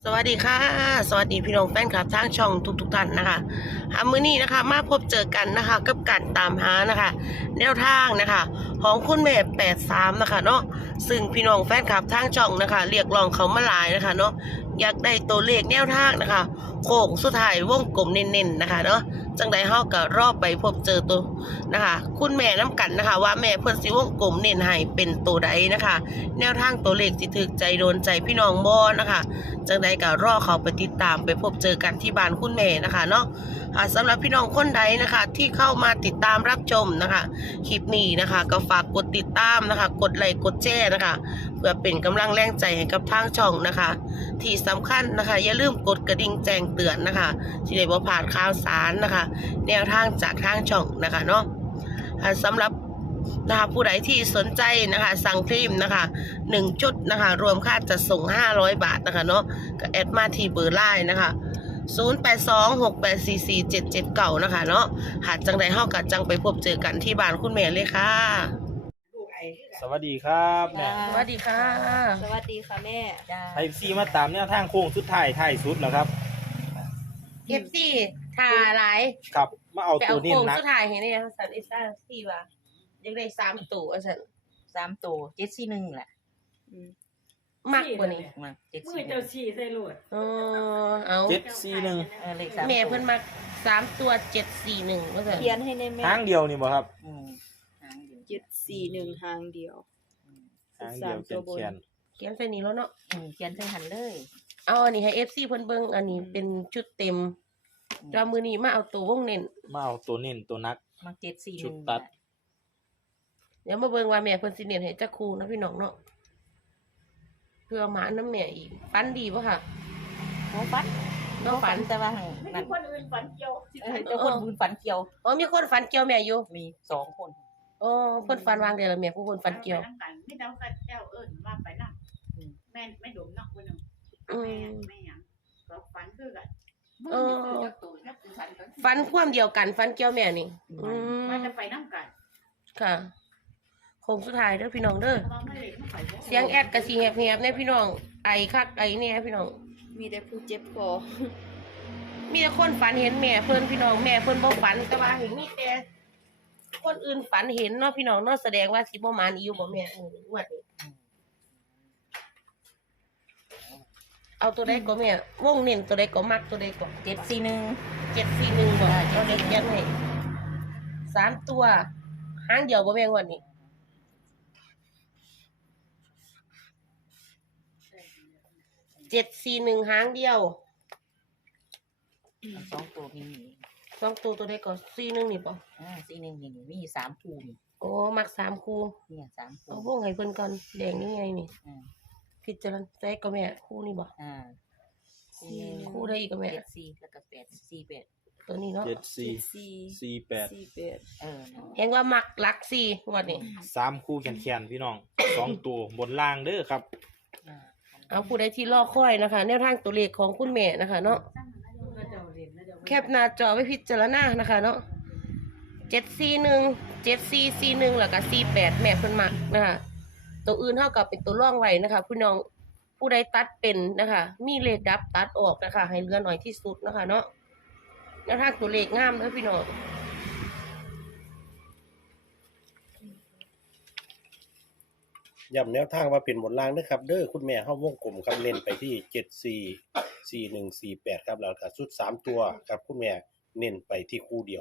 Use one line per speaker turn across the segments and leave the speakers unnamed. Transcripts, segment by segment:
สวัสดีค่ะสวัสดีพี่น้องแฟนคลับทางช่องทุกท่านนะคะมื้อนี้นะคะมาพบเจอกันนะคะกับการตามหานะคะแนวทางนะคะของคุณแม่83นะคะเนาะซึ่งพี่น้องแฟนคลับทางช่องนะคะเรียกร้องเขามาหลายนะคะเนาะอยากได้ตัวเลขแนวทางนะคะโค้งสุดท้ายวงกลมเน้นๆนะคะเนาะจังใดเฮาก็รอไปพบเจอตัวนะคะคุณแม่น้ำกันนะคะว่าแม่เพิ่นสิวงกลมเน้นให้เป็นตัวใดนะคะแนวทางตัวเลขสิถึกใจโดนใจพี่น้องบ่นะคะจังใดก็รอเขาไปติดตามไปพบเจอกันที่บ้านคุณแม่นะคะเนาะสำหรับพี่น้องคนใดนะคะที่เข้ามาติดตามรับชมนะคะคลิปนี้นะคะก็ฝากกดติดตามนะคะกดไลค์กดแชร์นะคะเพื่อเป็นกำลังแรงใจให้กับทางช่องนะคะที่สำคัญนะคะอย่าลืมกดกระดิ่งแจ้งเตือนนะคะที่ได้บ่พลาดข่าวสารนะคะแนวทางจากทางช่องนะคะเนาะสำหรับนะคะผู้ใดที่สนใจนะคะสั่งครีมนะคะ1ชุดนะคะรวมค่าจัดส่ง500 บาทนะคะเนาะก็แอดมาที่เบอร์ไลน์นะคะ0826844779นะคะเนาะหากจังใดเฮาก็จังไปพบเจอกันที่บ้านคุณแม่เลยค่ะ
สวัสดีครับแม่
สวัสดีค่ะ
สวัสดีค่ะแม่จ้า
ไอซีมาตามแนวทางโค้งสุดท้ายสุดแล้วครับ
FC ถ่าหลาย
ครับมาเอา
ไป
ตั
เอา
วนี้
โค้ง
นะ
สุดท้ายให้เนี่ยสันอิซ่าที่ว่าอยากได้3ตัวว่าซั่น
3ตัว741แหละ
มากกว่านี้
มา
มือเจ้าฉี่ใส่รวด
เอา
741เลข3
แม่เพิ่นมัก3ตัว741ว่าซั่น
เขียนให้ในแม่
ทางเดียวนี่บ่ครับ
หางเดียว
741หางเดียว
ทางเดียวเขียน
เขียนใส่นี้แล้วเนาะ
เขียนใส่หันเลย
เอาอันนี้ให้ FC เพิ่นเบิ่งอันนี้เป็นชุดเต็มจามื้อนี้มาเอาตัววงเน้น
มาเอาตัวเน้นตัวนัก
มา
ชุด
741
ตัด
เดี๋ยวมาเบิ่งว่าแม่เพิ่นสิเน้นให้จักคู่นะพี่น้องเนาะเพื่อหมาน้ำแม่อีกฟันดีบ่ค่ะ
บ่ฝัน
บ่ฝัน
แต่ว่า
ไม่
นั่
มี
น
คนอื่นฝันเกี่ยว
แต่คนบุญฝันเกี่ยว
อ๋อมีคนฝันเกี่ยวแม่อยู่
มี2คน
อ๋อเพิ่นฝันวางเดือนละแม่ผู้คนฝันเกี่ยว
ไปำกันไม่เดากันเจ้าเอิญว่าไปนั่งแม่ไม่ดมเนาะคนหนึ่ง
อืม
ไม่หยังก็ฝันคือกัน
เออฝันความเดียวกันฝันเกี่ยวแม่นี่ม
มันจะไปนั่งกัน
ค่ะโค้งสุดท้ายเด้อพี่น้องเด้อ
เพราะว่าไม่เลยไม่ไปบ่
เสียงแอดกะสิแหบๆเนี่ยพี่น้องไอคักไอเนี่ยพี่น้อง
มีแต่ผู้เจ็บคอ
มีแต่คนฝันเห็นแม่เพิ่นพี่น้องแม่เพิ่นบ่ฝันแต่ว่าเห็นมีแต่คนอื่นฝันเห็นเนาะพี่น้องเนาะแสดงว่าสิบ่มานอีอยู่บ่แม่งวดนี้เอาตัวใดก็แม่วงเน้นตัวใดก็มักตัวใดก็
741
741บ่เอาเด็กเขียนให้3ตัวหางเดียวบ่แม่งวดนี้741หางเดียว
2ตัวมี
2ตัวใดก็41นี่บ่
41นี่มี3คู่นี่
โอ้มัก3คู่
เนี่ย3คู่
เอาวงให้เพิ่นก่อนแดงนี่ไงนี่
อ่า
พิจารณาใจก็แม่คู่นี่บ่
อ่า
คู่ได้อีกก็แม่
74แล้วก็848
ตัวนี้เนาะ
7448
48
เห็นว่ามักลักซี่งวดนี้
3คู่แขนๆพี่น้อง2ตัวบนล่างเด้อครับ
เอาผู้ใดที่รอคอยนะคะ แนวทางตัวเลขของคุณแม่นะคะ เนาะแคปหน้าจอไว้พิจารณานะคะเนาะ741แล้วก็48แม่เพิ่นมักนะคะตัวอื่นเท่ากับเป็นตัวร่องไว้นะคะพี่น้องผู้ใดตัดเป็นนะคะ มีเลขดับตัดออกนะคะ ให้เหลือหน่อยที่สุดนะคะ เนาะแนวทางตัวเลขงามเด้อพี่น้อง
ย้ำแนวทางว่าเป็นบนล่างนะครับเด้อคุณแม่เฮาวงกลมครับเล่นไปที่744148ครับแล้วก็ชุด3ตัวครับคุณแม่เน้นไปที่คู่เดียว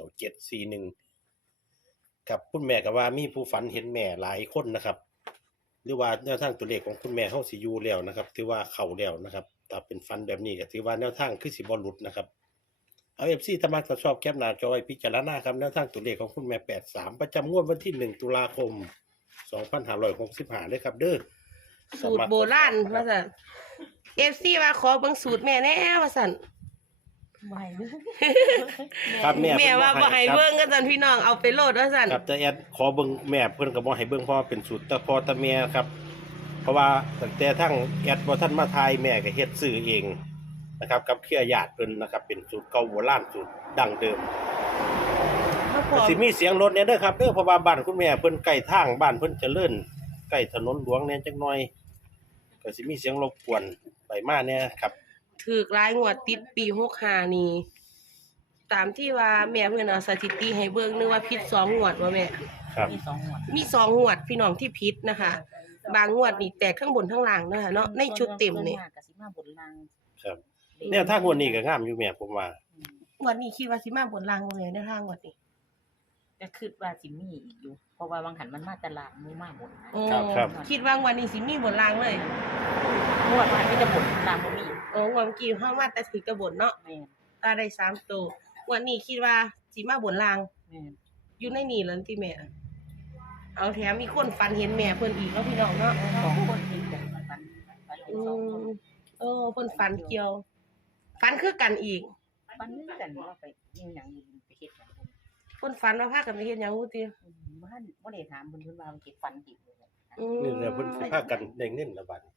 741ครับคุณแม่ก็ว่ามีผู้ฝันเห็นแม่หลายคนนะครับหรือว่าแนวทางตัวเลขของคุณแม่เฮาสิอยู่แล้วนะครับถือว่าเข้าแล้วนะครับถ้าเป็นฝันแบบนี้ก็ถือว่าแนวทางคือสิบ่หลุดนะครับเอา FC ถ้ามักก็ชอบแคปหน้าจอไว้พิจารณาครับแนวทางตัวเลขของคุณแม่83ประจำงวดวันที่1ตุลาคม2565ด้วยครับเด้อ
สูตรโบราณว่าซั่น FC ว่าขอเบิ่งสูตรแม่แน่ว่าซั่น
ไม่
ครับแม่
แม่ว่าบ่ให้
ครับ
เบิ่งกันซั่นพี่น้องเอาไปโลดว่าซั่น
ครับแต่แอดขอเบิ่งแม่เพิ่นก็บ่ให้เบิ่งเพราะว่าเป็นสูตรตะพอตะแม่ครับ เพราะว่าตั้งแต่ทั้งแอดบ่ทันมาทายแม่ก็เฮ็ดซื้อเองนะครับกับเครือญาติเพิ่นนะครับเป็นสูตรเก่าโบราณสูตรดั้งเดิม
มาขอ
สิมีเสียงรถเนี่ยเด้อครับเด้อเพราะว่าบ้านคุณแม่เพิ่นใกล้ทางบ้านเพิ่นเจริญใกล้ถนนหลวงแน่จักหน่อยก็สิมีเสียงรบกวนไปมาแน่ครับ
ถถูกหลายงวดติดปี65นี่ตามที่ว่าแม่เพิ่นเอาสถิติให้เบิ่งนึกว่าผิด2งวดบ่แม่
ครับ
มี2หมวด
มี2งวดพี่น้องที่ผิดนะคะ บางงวดนี่แตกทั้งบนทั้งล่างเนาะค่ะเนาะในชุดเต็มนี่
ส่วากก็สิมาบนล่าง
ครับแนวทางงวดนี้ก็งามอยู่แม่ผมว่า
อืม
งวดนี้คิดว่าสิมาบนล่างบ่แม่ในทางงวดนี้
แต่คิดว่าสิมีอีกอยู่ เพราะว่าบางหันมันมาแต่ล่างมันมาบนนะ
โอ้
ครับ
คิดว่างวดนี้สิมีบนล่างเลย
งวดว่ามีแต่บนล่างบ่มี
โอ้งวดเมื่อกี้เฮามาแต่ถือกระบนเนาะ
แม่น
ก็ได้3ตัวงวดนี้คิดว่าสิมาบนล่าง
แม่น
อยู่ในนี่แล้วที่แม่ เอาแถมมีคนฝันเห็นแม่เพิ่นอีกเนาะพี่น้องเนาะ
สองคนติดกันฟันเห็น
อื
สองคน
มเพิ่นฝันเกี่ยวฝันคือกันอีก
ฟันนึกกันว่าไปยิงหยังไปเฮ็ดหยัง
เพิ่นฝันว่าพากันไปเฮ็ดหยังฮู้ติ
บ่ทันบ่ได้ถามเพิ่นว่ามันเก็บฟันติดเลย
อืม
นี่แหละเพิ่นสิพากันได้เงินละบัด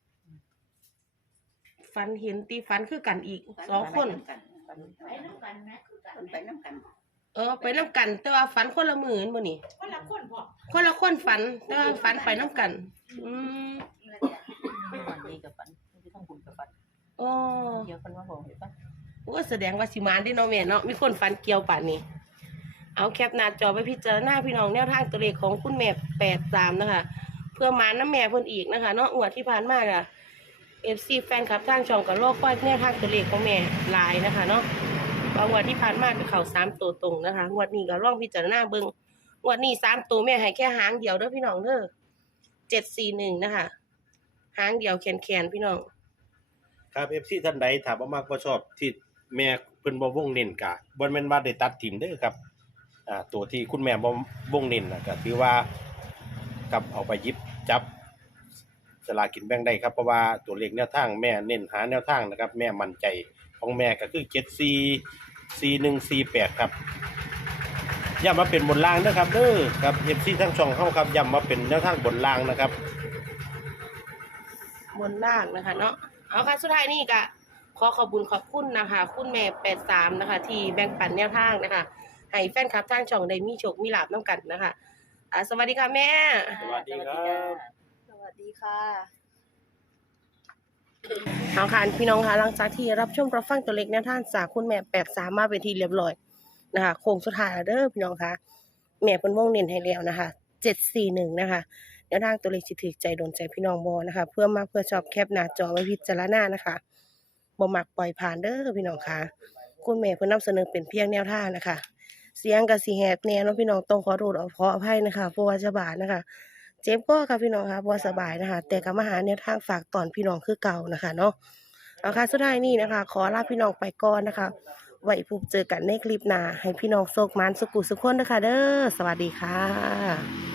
ฝันเห็นติฝันคือกันอีก2คน
ฟัน
ไปน้ำกันแม่คือกัน
ไปน้ำกัน
ไปนํกันแต่ว่าฝันคนละมื้อบ่นี่
คนละคนพอ
คนละคนฝันแต่ว่าฝันไปนํกัน อืม
วันนี้กับฟันที่ต้องบุญกับฟัน
โอ้
เดี๋ยวเพิ่นว่าบอกให้ฟัน
โอ้แสดงว่าสิมาได้เนาะแม่เนาะมีคนฝันเกี่ยวป่านนี้ เอาแคปหน้าจอไปพิจารณาพี่น้องแนวทางตัวเลขของคุณแม่83นะคะ เพื่อมาน้ำแม่เพิ่นอีกนะคะเนาะงวดที่ผ่านมาค่ะ FC แฟนคลับทางช่องก็รอคอยแนวทางตัวเลขของแม่หลายนะคะเนาะบางงวดที่ผ่านมาก็เข้า3ตัวตรงนะคะงวดนี้ก็ลองพิจารณาเบิ่งงวดนี้3ตัวแม่ให้แค่หางเดียวเด้อพี่น้องเด้อ741นะคะหางเดียวแขนๆพี่น้อง
ครับ FC ท่านใดถามว่ามากบ่ชอบที่แม่เพิ่นบ่วงเน้นก็บ่แม่นว่าได้ตัดทิ่มเด้อครับตัวที่คุณแม่บ่วงเน้นน่ะก็ถือว่ากับเอาไปหยิบจับสลากกินแบ่งได้ครับเพราะว่าตัวเลขแนวทางแม่เน้นหาแนวทางนะครับ แม่มั่นใจของแม่ก็คือ744148ครับย้ำมาเป็นบนล่างเด้อครับเด้อครับ FC ทั้งช่องเฮาครับย้ำมาเป็นแนวทางบนล่างนะครับ
บนล่างนะคะเนาะเอาค่ะสุดท้ายนี่ก็ขอขอบคุณนะคะ คุณแม่83นะคะ ที่แบ่งปันแนวทางนะคะให้แฟนคลับทางช่องได้มีโชคมีลาภนํกันนะคะสวัสดีค่ะแม่
สวัสดีครับ
สวัสดีค่ะ
เอาค่ะพี่น้องคะหลังจากที่รับชมรับฟังตัวเลขแนวทางจากคุณแม่83มาเป็นที่เรียบร้อยนะคะโค้งสุดท้ายแล้วเด้อพี่น้องคะแม่เพิ่นวงเน้นให้แล้วนะคะ741นะคะแนวทางตัวเลขสิถูกใจโดนใจพี่น้องบ่นะคะ เพื่อมาเพื่อชอบแคปหน้าจอไว้พิจารณานะคะบ่มักปล่อยผ่านเด้อพี่น้องคะคุณแม่เพิ่นนำเสนอเป็นเพียงแนวทางนะคะ เสียงก็สิแหบแน่เนาะพี่น้องต้องขอโทษขออภัยนะคะเพราะว่าจะบาดนะคะ เจ็บก็ค่ะพี่น้องค่ะบ่สบายนะคะ แต่ก็มาหาแนวทางฝากตอนพี่น้องคือเก่านะคะเนาะเอาค่ะสุดท้ายนี้นะคะ ขอลาพี่น้องไปก่อนนะคะ ไว้พบเจอกันในคลิปหน้าให้พี่น้องโชคมันสุขุสุขคนนะคะเด้อสวัสดีค่ะ